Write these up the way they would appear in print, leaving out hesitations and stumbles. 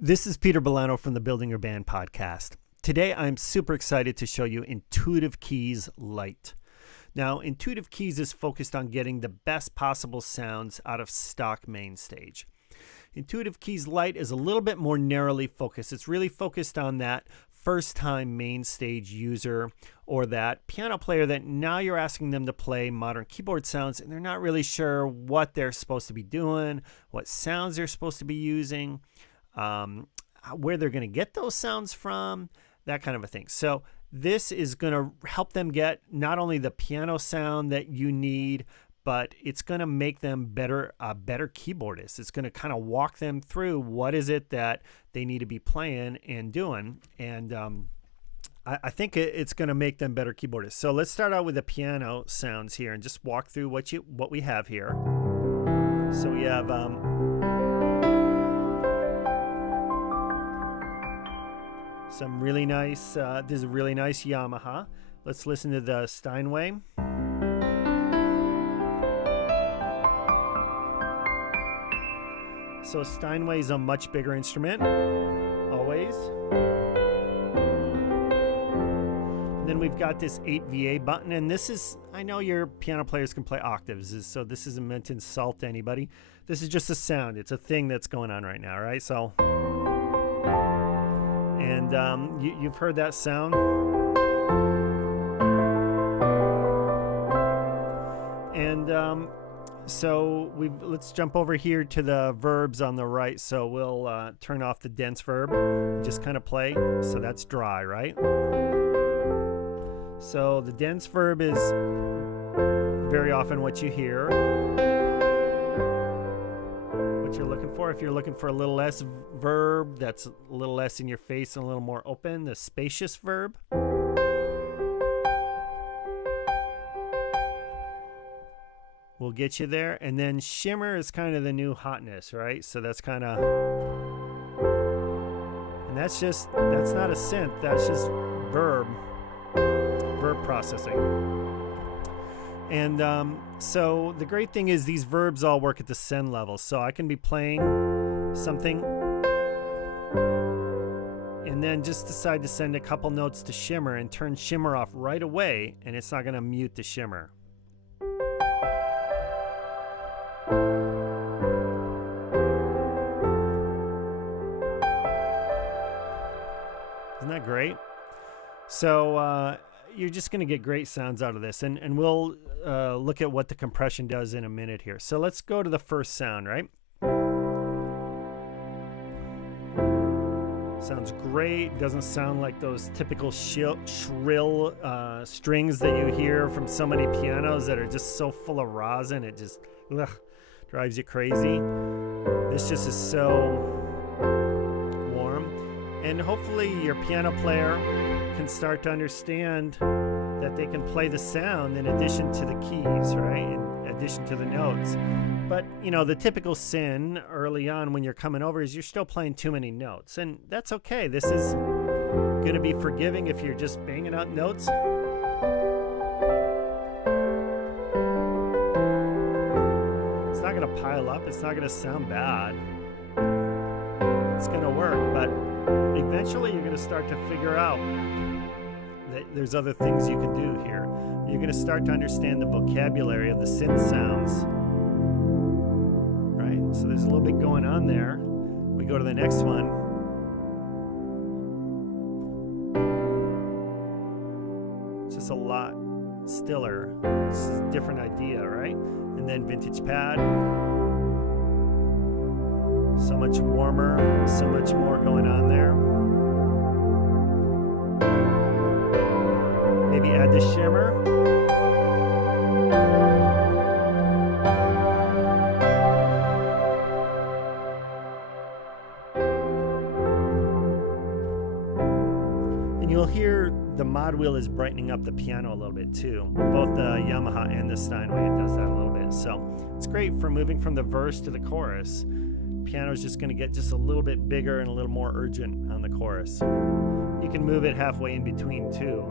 This is Peter Bolano from the Building Your Band podcast. Today, I'm super excited to show you Intuitive Keys Lite. Now, Intuitive Keys is focused on getting the best possible sounds out of stock main stage. Intuitive Keys Lite is a little bit more narrowly focused. It's really focused on that first-time main stage user or that piano player that now you're asking them to play modern keyboard sounds and they're not really sure what they're supposed to be doing, what sounds they're supposed to be using, where they're going to get those sounds from, that kind of a thing. So this is going to help them get not only the piano sound that you need, but it's going to make them better keyboardists. It's going to kind of walk them through what is it that they need to be playing and doing. And I think it's going to make them better keyboardists. So let's start out with the piano sounds here and just walk through what we have here. So we have some really nice, this is a really nice Yamaha. Let's listen to the Steinway. So Steinway is a much bigger instrument, always. And then we've got this 8VA button, and this is, I know your piano players can play octaves, so this isn't meant to insult anybody. This is just a sound. It's a thing that's going on right now, right? So, and you've heard that sound. And so let's jump over here to the verbs on the right. So we'll turn off the dense verb, just kind of play. So that's dry, right? So the dense verb is very often what you hear, what you're looking for. If you're looking for a little less verb, that's a little less in your face and a little more open, the spacious verb. Will get you there. And then shimmer is kind of the new hotness, right? So that's kind of, and that's not a synth, that's just verb processing. And so the great thing is these verbs all work at the send level. So I can be playing something and then just decide to send a couple notes to shimmer and turn shimmer off right away, and it's not going to mute the shimmer. Isn't that great? So you're just going to get great sounds out of this. And we'll look at what the compression does in a minute here. So let's go to the first sound, right? Sounds great. Doesn't sound like those typical shrill strings that you hear from so many pianos that are just so full of rosin. It just drives you crazy. This just is so warm. And hopefully your piano player can start to understand that they can play the sound in addition to the keys, right? In addition to the notes. But, you know, the typical sin early on when you're coming over is you're still playing too many notes. And that's okay. This is going to be forgiving if you're just banging out notes. It's not going to pile up. It's not going to sound bad. It's going to work, but eventually you're going to start to figure out that there's other things you can do here. You're going to start to understand the vocabulary of the synth sounds, right? So there's a little bit going on there. We go to the next one. It's just a lot stiller. This is a different idea, right? And then vintage pad. So much warmer, so much more going on there. Maybe add the shimmer. And you'll hear the mod wheel is brightening up the piano a little bit too. Both the Yamaha and the Steinway, it does that a little bit. So it's great for moving from the verse to the chorus. Piano is just going to get just a little bit bigger and a little more urgent on the chorus. You can move it halfway in between too.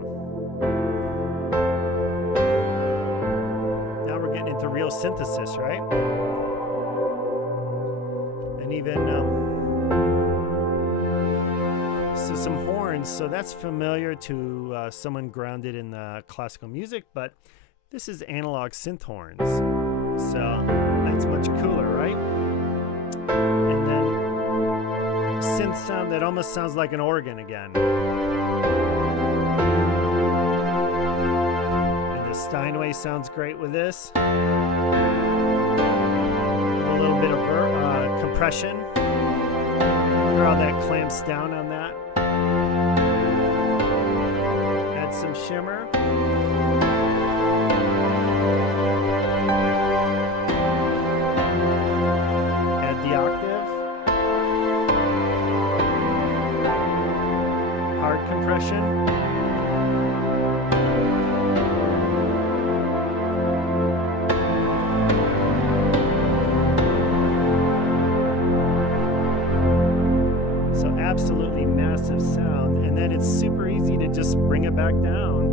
Now we're getting into real synthesis, right? And even So some horns, so that's familiar to someone grounded in classical music, but this is analog synth horns. So that's much cooler, right? And then synth sound that almost sounds like an organ again. And the Steinway sounds great with this. A little bit of compression. Hear how that clamps down on that. Add some shimmer. Add the octave. Hard compression. Absolutely massive sound, and then it's super easy to just bring it back down.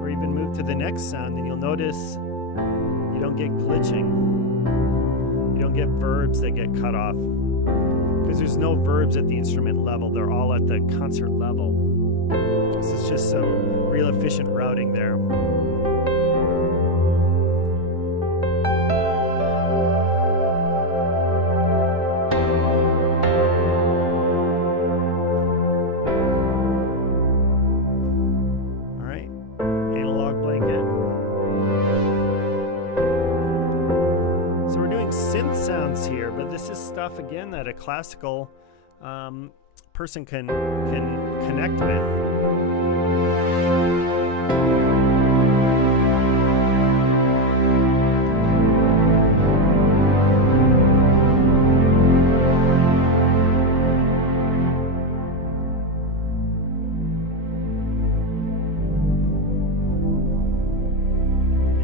Or even move to the next sound, and you'll notice you don't get glitching. You don't get verbs that get cut off, because there's no verbs at the instrument level. They're all at the concert level. This is just some real efficient routing there. Sounds here, but this is stuff again that a classical person can connect with.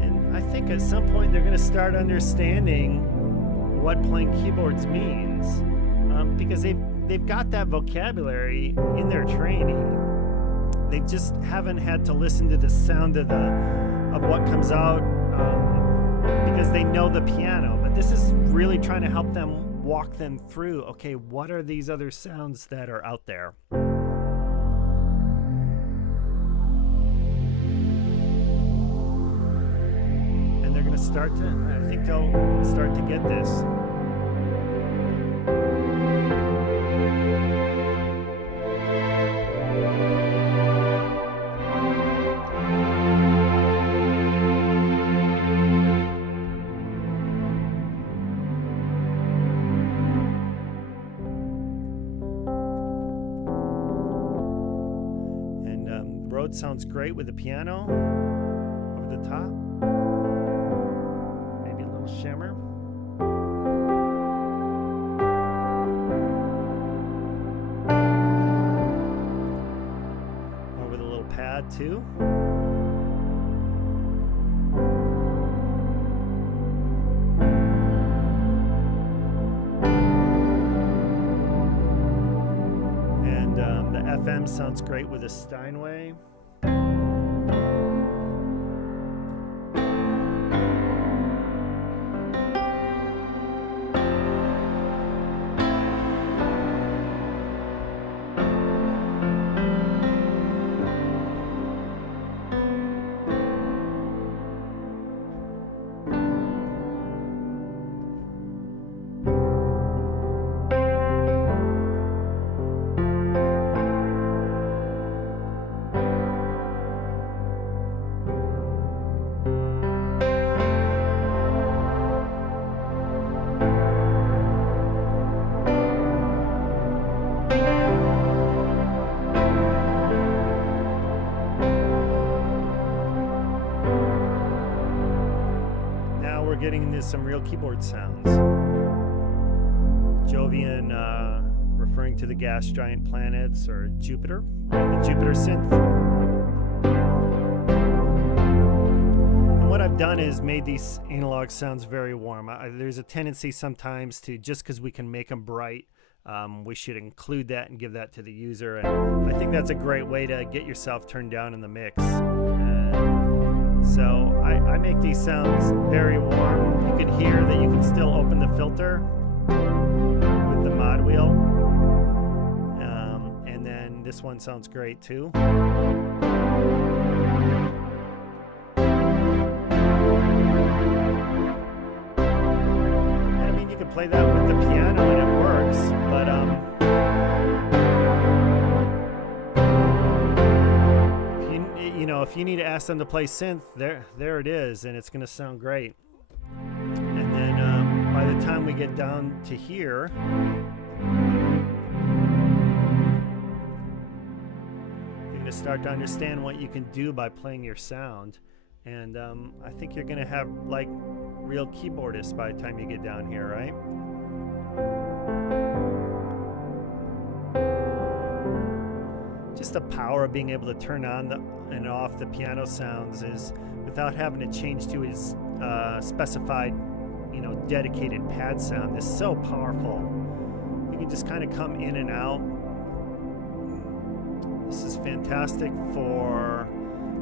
And I think at some point they're going to start understanding what playing keyboards means, because they've got that vocabulary in their training. They just haven't had to listen to the sound of what comes out because they know the piano. But this is really trying to help them walk them through, okay, what are these other sounds that are out there? And they're going to start to, I think they'll start to get this. And Rhodes sounds great with the piano over the top. Shimmer. Or with a little pad too. And the FM sounds great with a Steinway. Getting into some real keyboard sounds. Jovian referring to the gas giant planets, or Jupiter, the Jupiter Synth. And what I've done is made these analog sounds very warm. There's a tendency sometimes to, just because we can make them bright, we should include that and give that to the user. And I think that's a great way to get yourself turned down in the mix. So I make these sounds very warm. You can hear that you can still open the filter with the mod wheel. And then this one sounds great too. I mean, you can play that with the piano and it works, but if you need to ask them to play synth, there it is, and it's going to sound great. And then by the time we get down to here, you're going to start to understand what you can do by playing your sound. And I think you're going to have like real keyboardists by the time you get down here, right? Just the power of being able to turn on and off the piano sounds is without having to change to his specified, dedicated pad sound is so powerful. You can just kind of come in and out. This is fantastic for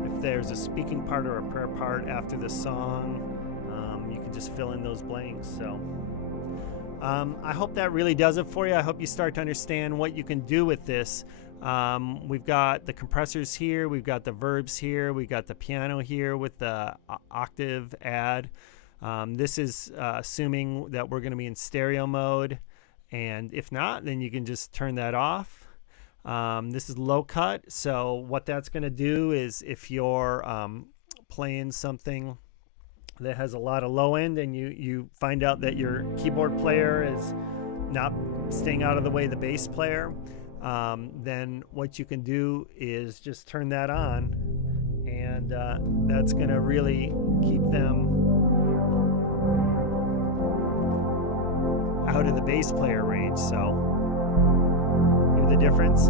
if there's a speaking part or a prayer part after the song. You can just fill in those blanks. So I hope that really does it for you. I hope you start to understand what you can do with this. We've got the compressors here, we've got the verbs here, we've got the piano here with the octave add. This is assuming that we're going to be in stereo mode, and if not, then you can just turn that off. This is low cut, so what that's going to do is if you're playing something that has a lot of low end and you find out that your keyboard player is not staying out of the way of the bass player, then what you can do is just turn that on, and that's going to really keep them out of the bass player range. So hear the difference?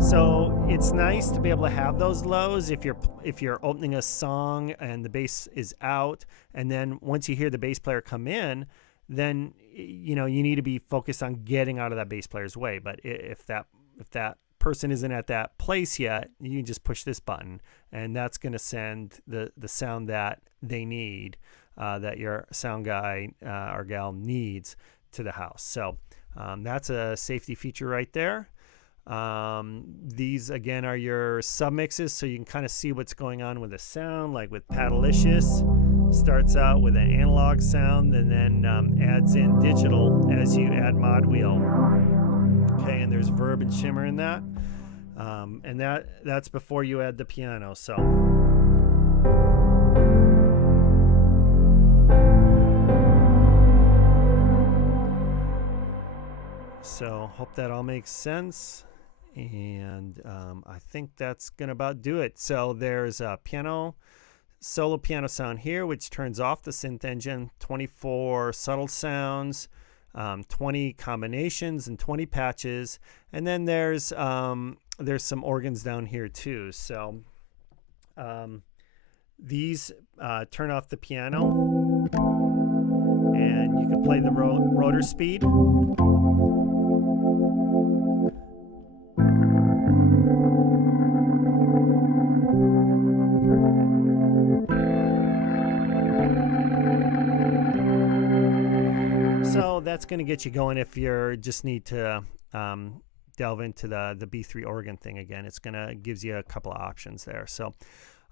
So it's nice to be able to have those lows if you're opening a song and the bass is out, and then once you hear the bass player come in, then you need to be focused on getting out of that bass player's way. But if that person isn't at that place yet, you can just push this button, and that's going to send the sound that they need, that your sound guy or gal needs to the house. So that's a safety feature right there. These again are your submixes, so you can kind of see what's going on with the sound. Like with Paddalicious, starts out with an analog sound and then adds in digital as you add mod wheel. Okay, and there's verb and shimmer in that, and that's before you add the piano. So hope that all makes sense. And I think that's going to about do it. So there's a solo piano sound here, which turns off the synth engine, 24 subtle sounds, 20 combinations and 20 patches. And then there's some organs down here too. So these turn off the piano, and you can play the rotor speed. So that's going to get you going if you just need to delve into the B3 organ thing again. It's going to gives you a couple of options there. So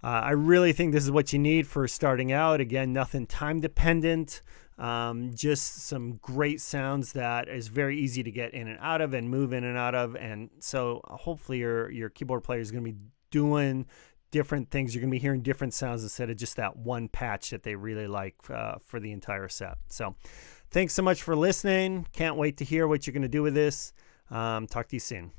I really think this is what you need for starting out. Again, nothing time dependent, just some great sounds that is very easy to get in and out of and move in and out of. And so hopefully your keyboard player is going to be doing different things. You're going to be hearing different sounds instead of just that one patch that they really like for the entire set. So thanks so much for listening. Can't wait to hear what you're going to do with this. Talk to you soon.